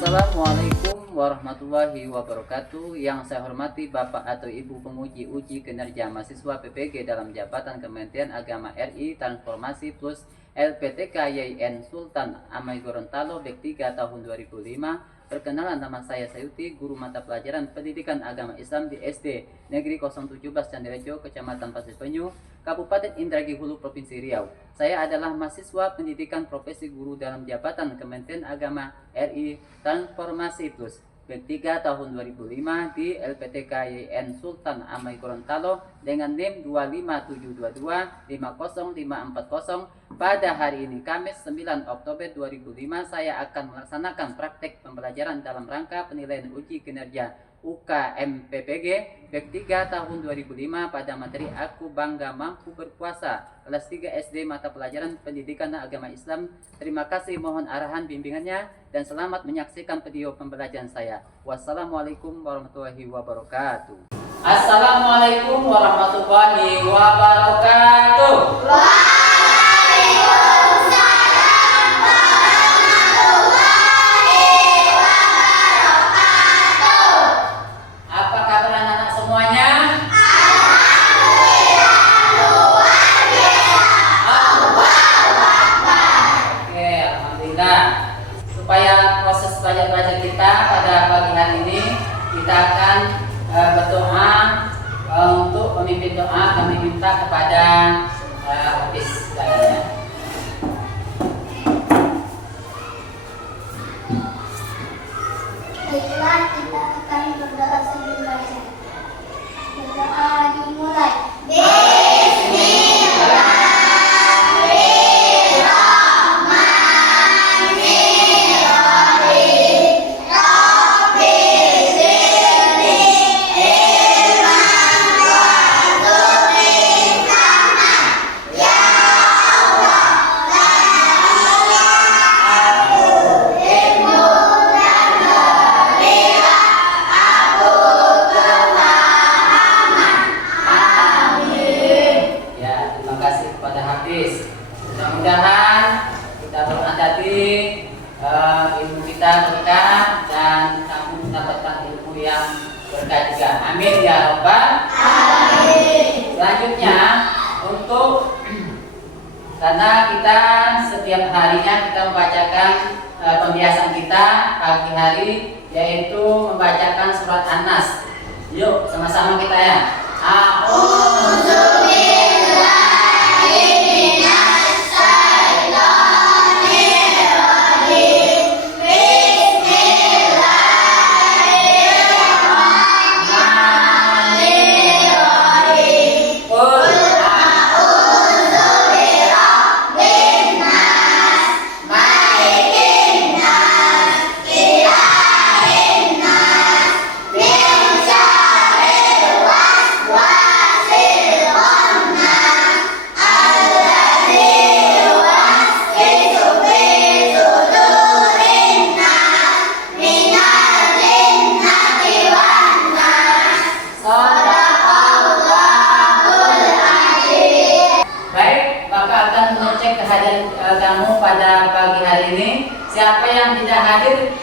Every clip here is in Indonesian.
Assalamualaikum warahmatullahi wabarakatuh. Yang saya hormati Bapak atau Ibu penguji uji kinerja mahasiswa PPG dalam jabatan Kementerian Agama RI Transformasi Plus LPTK YIN Sultan Amai Gorontalo Bek 3 tahun 2005. Perkenalan, nama saya Sayuti, guru mata pelajaran Pendidikan Agama Islam di SD Negeri 017 Candirejo, Kecamatan Pasir Penyu, Kabupaten Indragiri Hulu, Provinsi Riau. Saya adalah mahasiswa pendidikan profesi guru dalam jabatan Kementerian Agama RI Transformasi Plus Bek 3 tahun 2005 di LPTK YIN Sultan Amai Gorontalo dengan NIM 25722500540. Pada hari ini Kamis 9 Oktober 2005 saya akan melaksanakan praktek pembelajaran dalam rangka penilaian uji kinerja UKMPPG Bek 3 tahun 2005 pada materi Aku Bangga Mampu Berpuasa kelas 3 SD mata pelajaran Pendidikan Agama Islam. Terima kasih, mohon arahan bimbingannya dan selamat menyaksikan video pembelajaran saya. Wassalamualaikum warahmatullahi wabarakatuh. Assalamualaikum warahmatullahi wabarakatuh. Supaya proses belajar kita pada pagi hari ini, kita akan berdoa. Untuk pemimpin doa kami minta kepada Hafiz sekalian. Baiklah, kita akan berdoa sambil baca. Berdoa dimulai. Mudah-mudahan kita berhati-hati, ilmu kita berkah dan kamu mendapatkan ilmu yang berkah juga. Amin ya Rabbal alamin. Selanjutnya, karena kita setiap harinya kita membacakan pembiasaan kita pagi hari, yaitu membacakan surat An-Nas. Yuk sama-sama kita ya. Kehadiran kamu pada pagi hari ini. Siapa yang tidak hadir?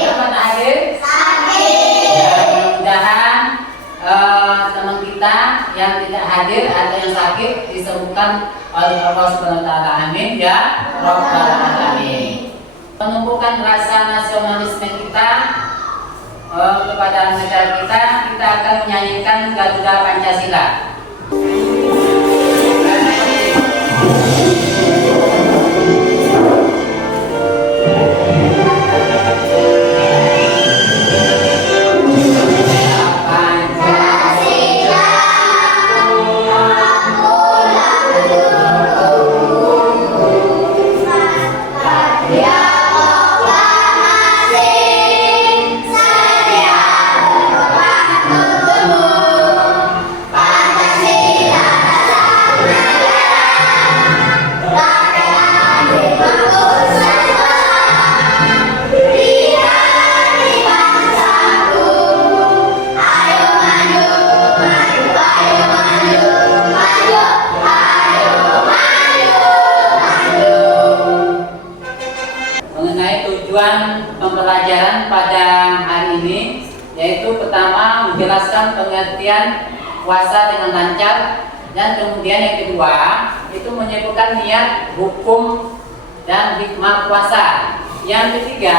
Siapa tak hadir? Mudah-mudahan teman kita yang tidak hadir atau yang sakit disembuhkan oleh Allah Subhanahu wa taala. Amin ya Rabbal alamin. Menumbuhkan rasa nasionalisme kita kepada negara kita akan menyanyikan Garuda Pancasila. Pada mengenai tujuan pembelajaran pada hari ini, yaitu pertama menjelaskan pengertian puasa dengan lancar, dan kemudian yang kedua itu menyebutkan niat, hukum, dan hikmah puasa. Yang ketiga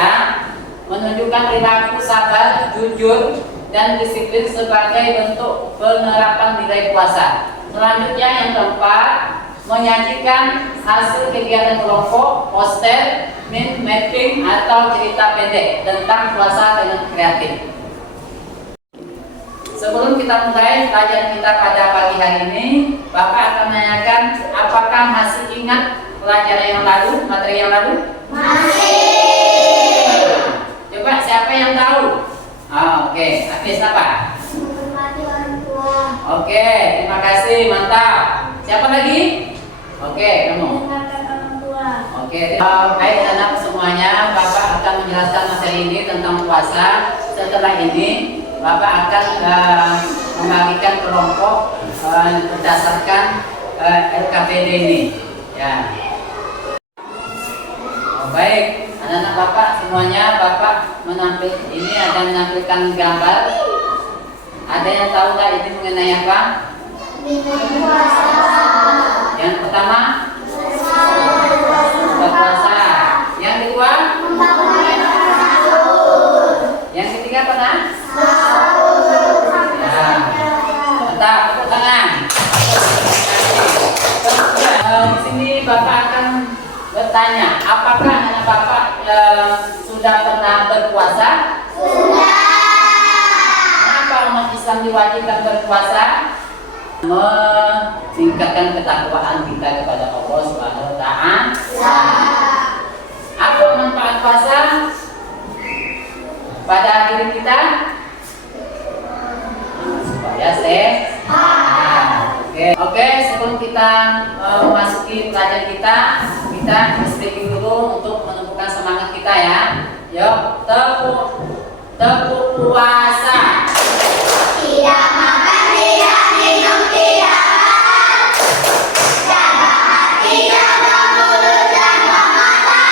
menunjukkan perilaku sabar, jujur, dan disiplin sebagai bentuk penerapan nilai puasa. Selanjutnya yang keempat menyajikan hasil kegiatan kelompok, poster, mind mapping atau cerita pendek tentang puasa dengan kreatif. Sebelum kita mulai pelajaran kita pada pagi hari ini, Bapak akan menanyakan apakah masih ingat pelajaran yang lalu, materi yang lalu? Masih. Coba siapa yang tahu? Oke, habis apa? Menghormati orang tua. Oke, terima kasih, mantap. Siapa lagi? Oke, kamu. Mendengarkan orang tua. Oke, baik anak semuanya, Bapak akan menjelaskan materi ini tentang puasa. Setelah ini, Bapak akan membagikan kelompok berdasarkan LKPD ini. Ya. Baik, anak-anak Bapak semuanya, Bapak ini ada menampilkan gambar. Ada yang tahu nggak ini mengenai apa? Puasa. Yang pertama, berpuasa. Yang kedua, yang ketiga apa nak? Ya, mantap, tepuk tangan. Di sini Bapak akan bertanya, apakah anak Bapak sudah pernah berpuasa? Sudah. Kenapa umat Islam diwajibkan berpuasa? Meningkatkan ketakwaan kita kepada Allah Subhanahu wa Ta'ala. Apa manfaat puasa pada diri kita? Supaya sehat. Oke, sebelum kita memasuki pelajaran kita speaking dulu untuk menumbuhkan semangat kita ya. Yuk, tepuk puasa. Tidak makan, tidak minum, tidak makan. Jaga hati, jaga mulut, jaga mata.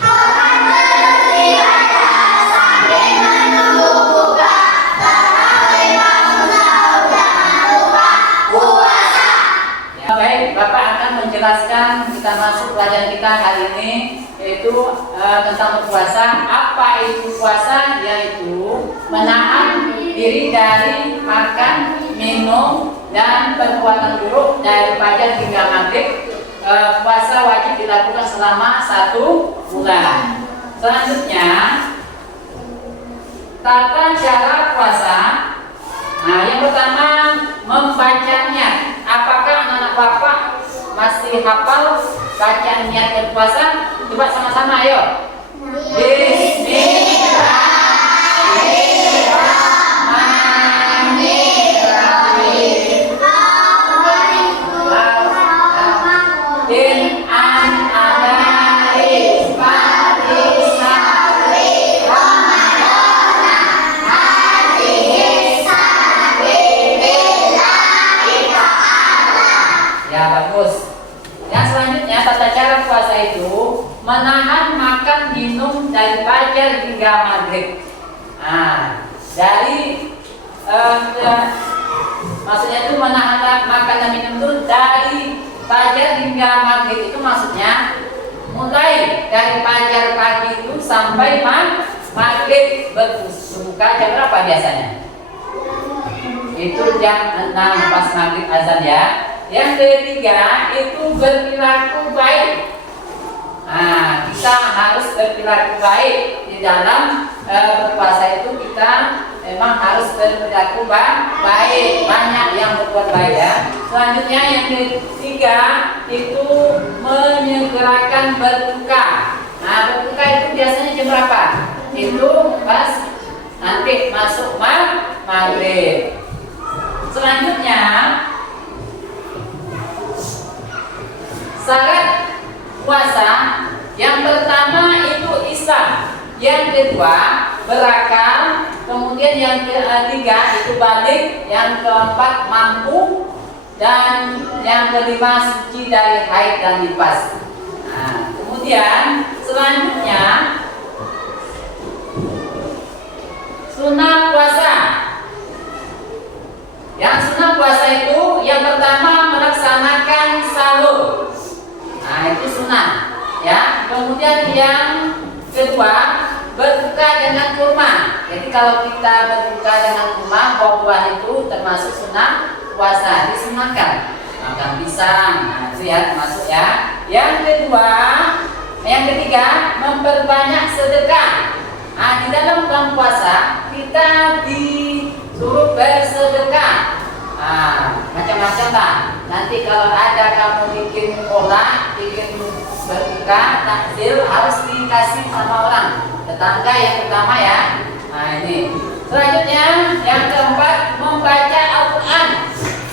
Makan beribadah sambil menunggu buka. Tarawih bangun sahur, jangan lupa puasa. Ya, baik, Bapak akan menjelaskan kita masuk pelajaran kita hari ini, yaitu tentang berpuasa. Apa itu puasa? Yaitu menahan diri dari makan, minum, dan perbuatan buruk dari fajar hingga maghrib. Puasa wajib dilakukan selama 1 bulan. Selanjutnya, tata cara puasa. Nah, yang pertama membaca niat. Apakah anak-anak Bapak masih hafal bacaan niat berpuasa? Coba sama-sama, ayo. Bismillahirrahmanirrahim. Ya, bagus. Yang selanjutnya tata cara puasa itu menahan makan minum dari fajar hingga maghrib. Nah, dari maksudnya itu menahan makan dan minum itu dari fajar hingga maghrib, itu maksudnya mulai dari fajar pagi itu sampai maghrib. Berbuka jam berapa biasanya? Itu jam 6 pas maghrib azan ya. Yang ketiga itu berperilaku baik. Nah, kita harus berperilaku baik di dalam berpuasa itu. Kita memang harus berperilaku baik, banyak yang berbuat baik ya. Selanjutnya yang ketiga itu menyegerakan berbuka. Nah, berbuka itu biasanya jam berapa? Itu pas nanti masuk maghrib. Selanjutnya syarat puasa yang pertama itu Islam, yang kedua berakal, kemudian yang ketiga itu balik, yang keempat mampu, dan yang kelima suci dari haid dan nifas. Nah, kemudian Selanjutnya sunnah puasa. Yang sunnah puasa itu yang pertama melaksanakan sahur. Nah, itu sunnah ya. Kemudian yang kedua berbuka dengan kurma. Jadi kalau kita berbuka dengan kurma, buah-buah itu termasuk sunnah puasa, disunahkan. Makan pisang, nah itu ya termasuk ya. Yang ketiga memperbanyak sedekah. Nah, di dalam bulan puasa kita disuruh bersedekah. Nah, macam-macam lah. Nanti kalau ada kamu bikin kolak, bikin berbuka, takjil harus dikasih sama orang tetangga yang pertama ya. Nah ini. Selanjutnya yang keempat membaca Al-Quran.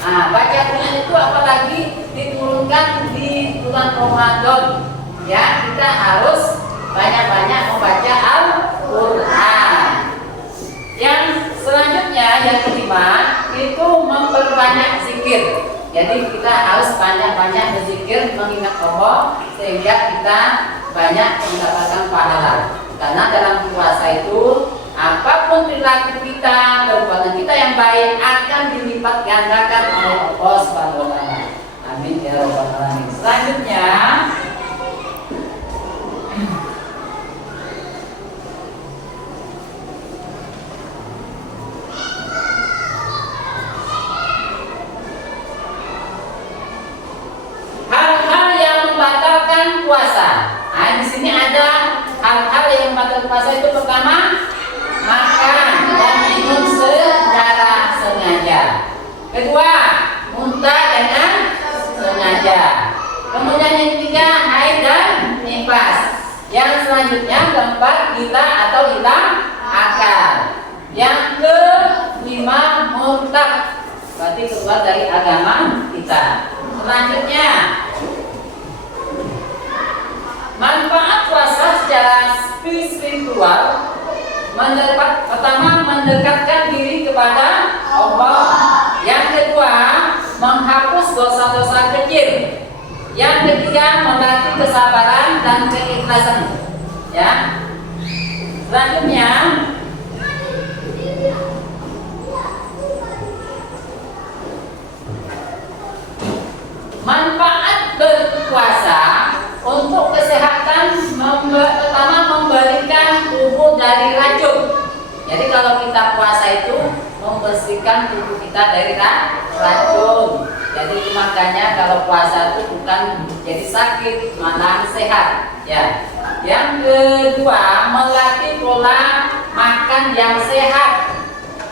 Nah, baca Quran itu apalagi diturunkan di bulan Ramadan. Ya, kita harus banyak-banyak membaca Al-Quran. Yang selanjutnya yang kelima itu memperbanyak zikir. Jadi kita harus banyak-banyak berzikir mengingat Allah sehingga kita banyak mendapatkan pahala. Karena dalam puasa itu apapun perilaku kita, perbuatan kita yang baik akan dilipat gandakan oleh Allah Subhanahu wa taala. Amin ya rabbal alamin. Selanjutnya hal-hal yang membatalkan puasa. Nah, di sini ada hal-hal yang membatalkan puasa itu pertama makan dan minum secara sengaja. Kedua, muntah dengan sengaja. Kemudian yang ketiga, haid dan nifas. Yang selanjutnya keempat, gila atau hilang akal. Yang kelima, murtad, berarti keluar dari agama kita. Selanjutnya, manfaat puasa secara spiritual. Pertama, mendekatkan diri kepada Allah. Yang kedua, menghapus dosa-dosa kecil. Yang ketiga, melatih kesabaran dan keikhlasan. Ya. Selanjutnya, manfaat berpuasa untuk kesehatan pertama memberikan tubuh dari racun. Jadi kalau kita puasa itu membersihkan tubuh kita dari racun. Jadi makanya kalau puasa itu bukan jadi sakit, malah sehat. Ya. Yang kedua, melatih pola makan yang sehat.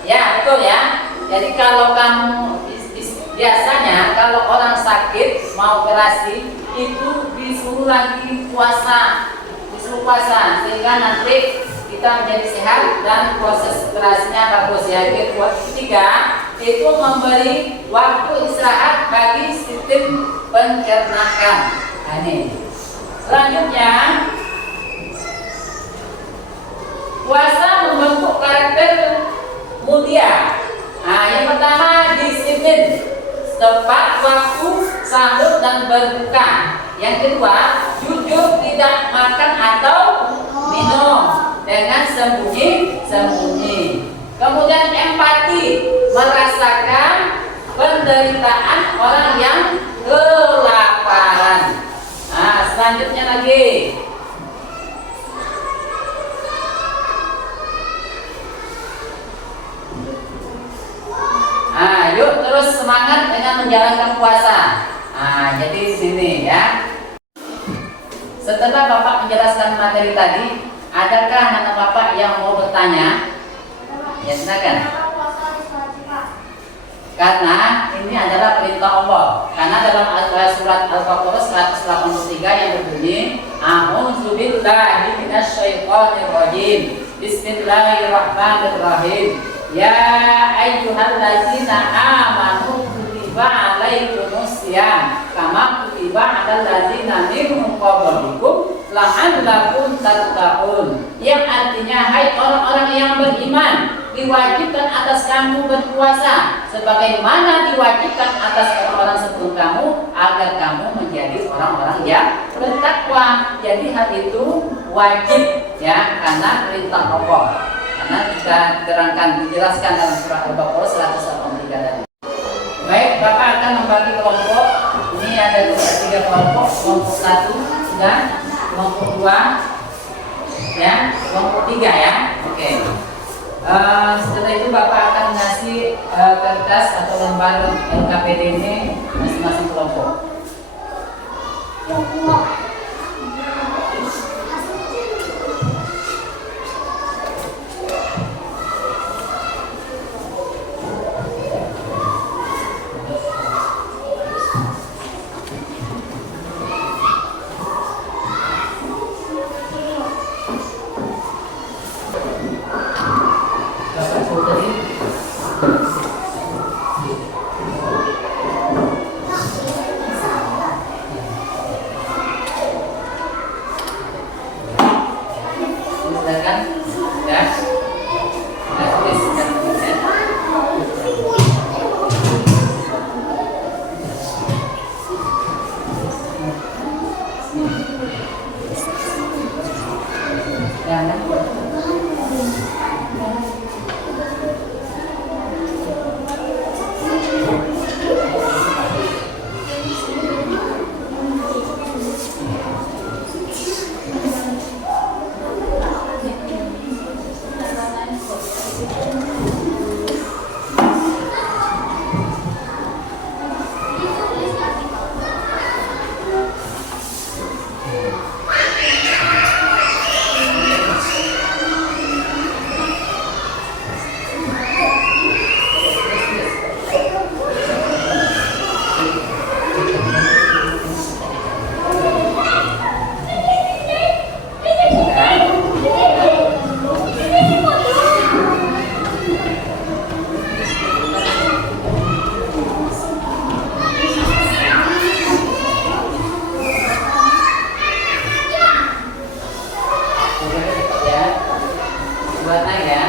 Ya, betul ya. Jadi kalau kamu biasanya kalau orang sakit mau operasi itu disuruh lagi puasa, sehingga nanti kita menjadi sehat dan proses operasinya bagus ya. Ketiga, itu memberi waktu istirahat bagi sistem pencernaan. Nah, ini. Selanjutnya, puasa membentuk karakter mulia. Nah, yang pertama disiplin, tepat waktu sahur dan berbuka. Yang kedua, jujur tidak makan atau minum dengan sembunyi-sembunyi. Kemudian empati, merasakan penderitaan orang yang kelaparan. Nah, selanjutnya lagi. Nah, yuk terus semangat dengan menjalankan puasa. Nah, jadi di sini ya. Setelah Bapak menjelaskan materi tadi, adakah anak Bapak yang mau bertanya? Ya, silakan. Karena ini adalah perintah Allah. Karena dalam surat Al-Baqarah 183 yang berbunyi, A'udzu billahi minasyaitonir rajim. Bismillahirrahmanirrahim. Ya ayyuhallazina amanu kutiba alaikumusiyam kama kutiba alal ladzina min qablikum la'allakum tattaqun. Yang artinya, hai orang-orang yang beriman, diwajibkan atas kamu berpuasa sebagaimana diwajibkan atas orang-orang sebelum kamu agar kamu menjadi orang-orang yang bertakwa. Jadi hal itu wajib ya, karena perintah pokok. Karena kita terangkan dijelaskan dalam surah Al-Baqarah 183 tadi. Baik, Bapak akan membagi kelompok. Ini ada 3 kelompok. Kelompok 1 sudah, kelompok 2 ya, kelompok 3 ya. Oke. Setelah itu Bapak akan ngasih kertas atau lembar LKPD ini masing-masing kelompok. Silakan ya.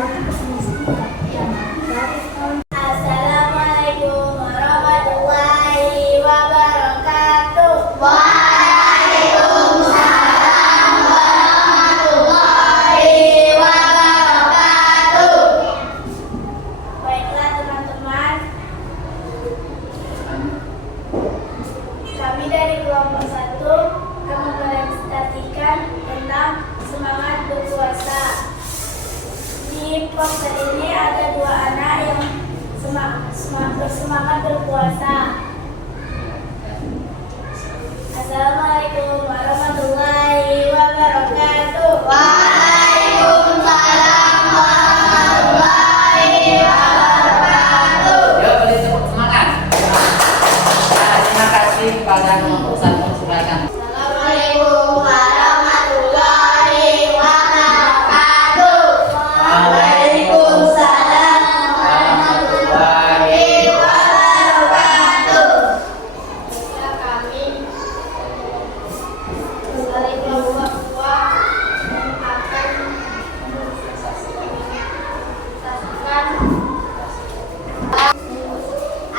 Assalamualaikum warahmatullahi wabarakatuh. Waalaikumsalam warahmatullahi wabarakatuh. Baiklah teman-teman, kami dari kelompok 1 akan mempresentasikan tentang semangat berpuasa. Di poster ini ada 2 anak yang bersemangat berpuasa. Assalamualaikum warahmatullahi wabarakatuh. Waalaikumsalam warahmatullahi wabarakatuh. Yuk, beri tepuk semangat. Nah, terima kasih kepada kelompok 1. Silakan. Assalamualaikum warahmatullahi wabarakatuh. Waalaikumsalam warahmatullahi wabarakatuh. Kami dari kelompok 2 akan menyaksikan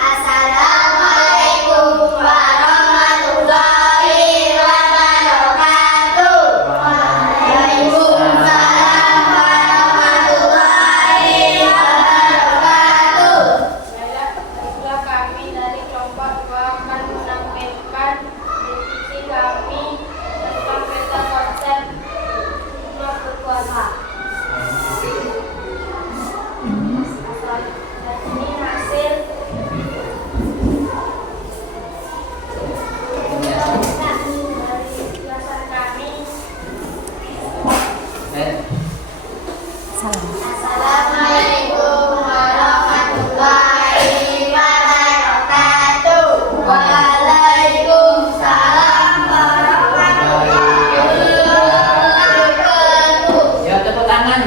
Assalamualaikum warahmatullahi wabarakatuh. Waalaikumsalam warahmatullahi wabarakatuh. Baiklah, kami dari kelompok 2 akan menampilkan diskusi kami tentang peta konsep semangat berpuasa. Dan ini hasil dari jelasan kami. Assalamualaikum warahmatullahi wabarakatuh. Waalaikumsalam warahmatullahi wabarakatuh. Yuk, tepuk tangan.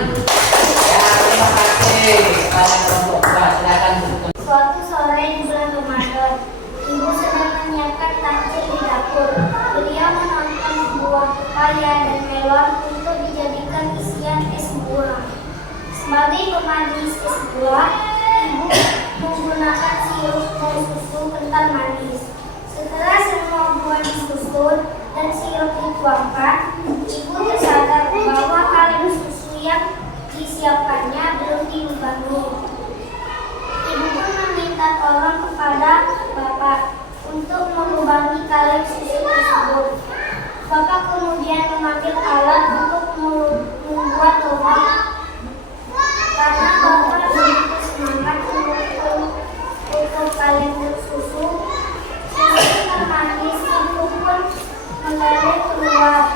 Ya, terima kasih kepada kelompok 2. Silakan. Suatu sore di bulan Ramadan, ibu sedang menyiapkan takjil di dapur. Beliau menonton buah pepaya dan melon untuk dijadikan isian es buah. Sebagai pemanis es buah, ibu menggunakan sirup dan susu kental manis. Setelah semua buah disusun dan sirup dituangkan, ibu tersadar bahwa kaleng susu yang disiapkannya belum dilubangi. Ibu pun meminta tolong kepada bapak untuk melubangi kaleng susu tersebut. Bapak kemudian mengambil alat untuk membuat lubang. Karena bapak begitu semangat untuk kaleng susu termanis itu pun mengalir keluar.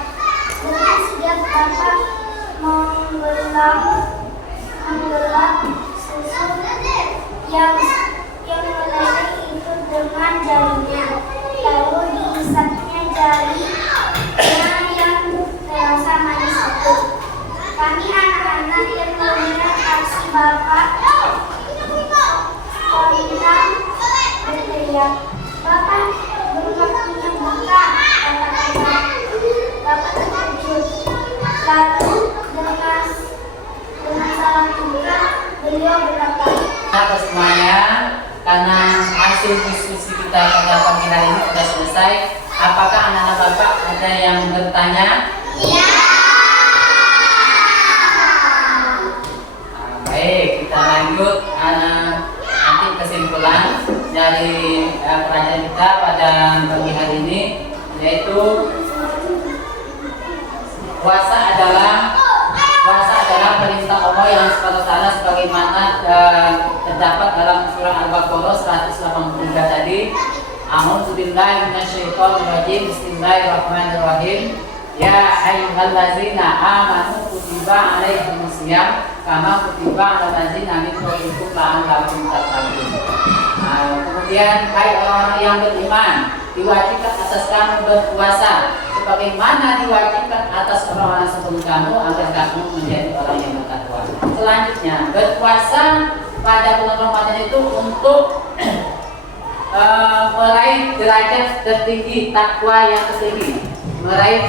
Dengan sigap bapak menggelap susu yang meleleh itu dengan jarinya, lalu dihisapnya jarinya yang terasa manis itu. Kami anak-anak yang melihat aksi bapak spontan berteriak, "Bapak, belum waktunya buka," kata bapak. Bapak terkejut. Lalu dengan salam buka, beliau berkata, Atas semuanya, karena hasil diskusi kita pada pagi hari ini sudah selesai. Apakah anak-anak Bapak ada yang bertanya? "Iya." Baik, kita lanjut. Nanti kesimpulan dari pelajaran kita pada pagi hari ini, yaitu puasa adalah perintah Allah yang subhanahu sebagaimana terdapat dalam surah Al-Baqarah 183 tadi. A'udzubillahi minasyaitonirrajim. Bismillahirrahmanirrahim. Ya ayyuhallazina amanu kutiba alaikumusiyam kama kutiba alal ladzina min qablikum la'allakum tattaqun. Kemudian hai orang yang beriman, diwajibkan atas kamu berpuasa sebagaimana diwajibkan atas orang-orang sebelum kamu agar kamu menjadi orang yang bertakwa. Selanjutnya, berpuasa pada bulan Ramadan itu untuk meraih derajat tertinggi, takwa yang tertinggi, meraih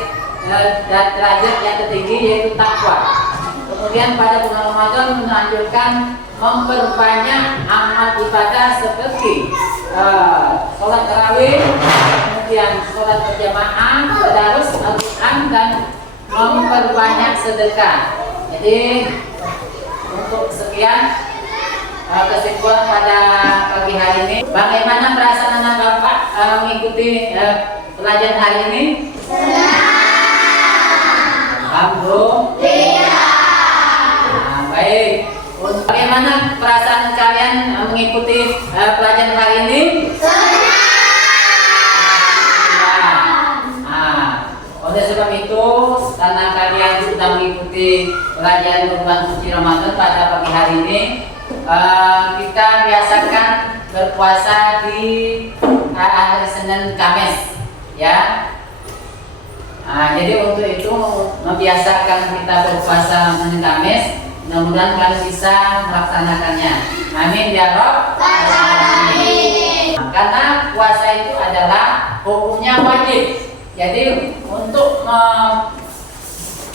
derajat yang tertinggi yaitu takwa. Kemudian pada bulan Ramadan menganjurkan memperbanyak amal ibadah seperti sholat tarawih, kemudian sholat berjamaah, tadarus Al-Quran, dan memperbanyak sedekah. Jadi untuk sekian kesimpulan pada pagi hari ini. Bagaimana perasaan anak Bapak mengikuti pelajaran hari ini? Alhamdulillah. Nah, baik. Bagaimana perasaan kalian mengikuti pelajaran hari ini? Oleh sebab itu, karena kalian sudah mengikuti pelajaran bulan suci Ramadan pada pagi hari ini, kita biasakan berpuasa di hari Senin Kamis, ya. Jadi untuk itu membiasakan kita berpuasa Senin Kamis. Mudah-mudahan kalian bisa melaksanakannya. Amin ya Rabbal alamin. Karena puasa itu adalah hukumnya wajib. Jadi untuk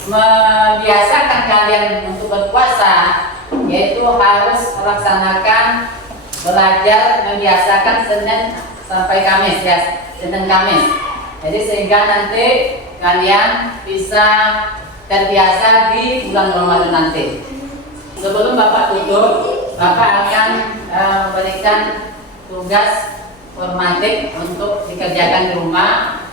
membiasakan kalian untuk berpuasa, yaitu harus melaksanakan belajar membiasakan Senin sampai Kamis, ya, Senin Kamis. Jadi sehingga nanti kalian bisa terbiasa di bulan Ramadan nanti. Sebelum Bapak tutup, Bapak akan memberikan tugas formatik untuk dikerjakan di rumah.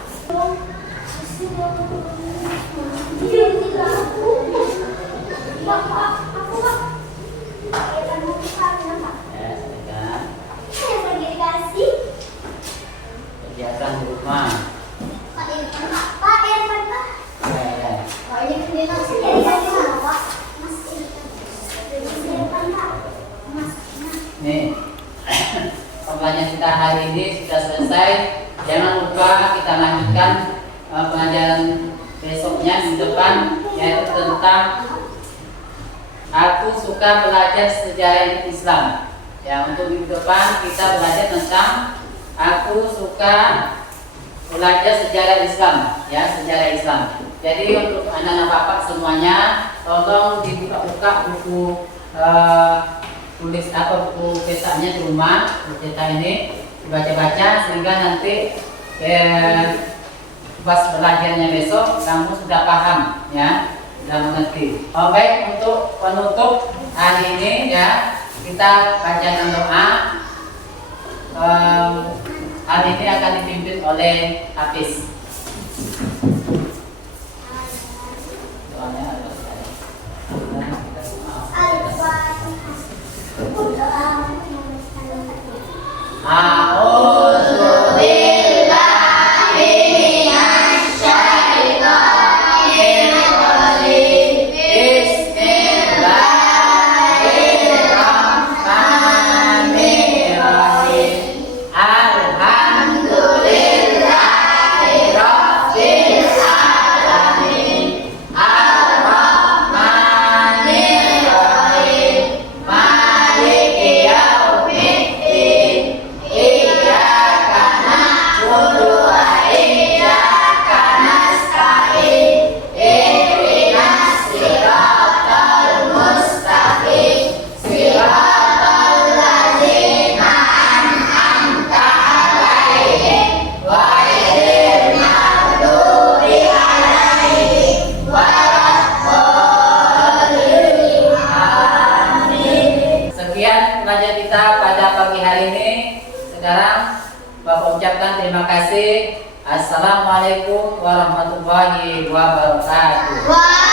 Kerjakan di rumah. Nih, pembelajaran kita hari ini sudah selesai. Jangan lupa kita lanjutkan pelajaran besoknya di depan, yaitu tentang aku suka belajar sejarah Islam. Ya, untuk di depan kita belajar tentang aku suka belajar sejarah Islam, ya, sejarah Islam. Jadi untuk anak-anak Bapak semuanya, tolong dibuka-buka buku tulis atau buku petanya di rumah, peta ini dibaca-baca sehingga nanti pas belajarnya besok kamu sudah paham, ya, sudah mengerti. Baik, untuk penutup hari ini, ya, kita bacakan doa. Hari ini akan dipimpin oleh Hafiz. Doanya adalah A'udzu billahi minasyaitonir rajim. Bismillahirrahmanirrahim. Alhamdulillahi rabbil alamin. Ar-Rahmanir Rahim. Maliki yaumiddin. Iyyaka na'budu wa iyyaka nasta'in. Ihdinas siratal mustaqim. Siratal ladzina an'amta 'alaihim ghairil maghdubi 'alaihim waladdallin. Amin. Sekian pelajaran kita pada pagi hari ini. Sekarang Bapak ucapkan terima kasih. Assalamualaikum warahmatullahi wabarakatuh.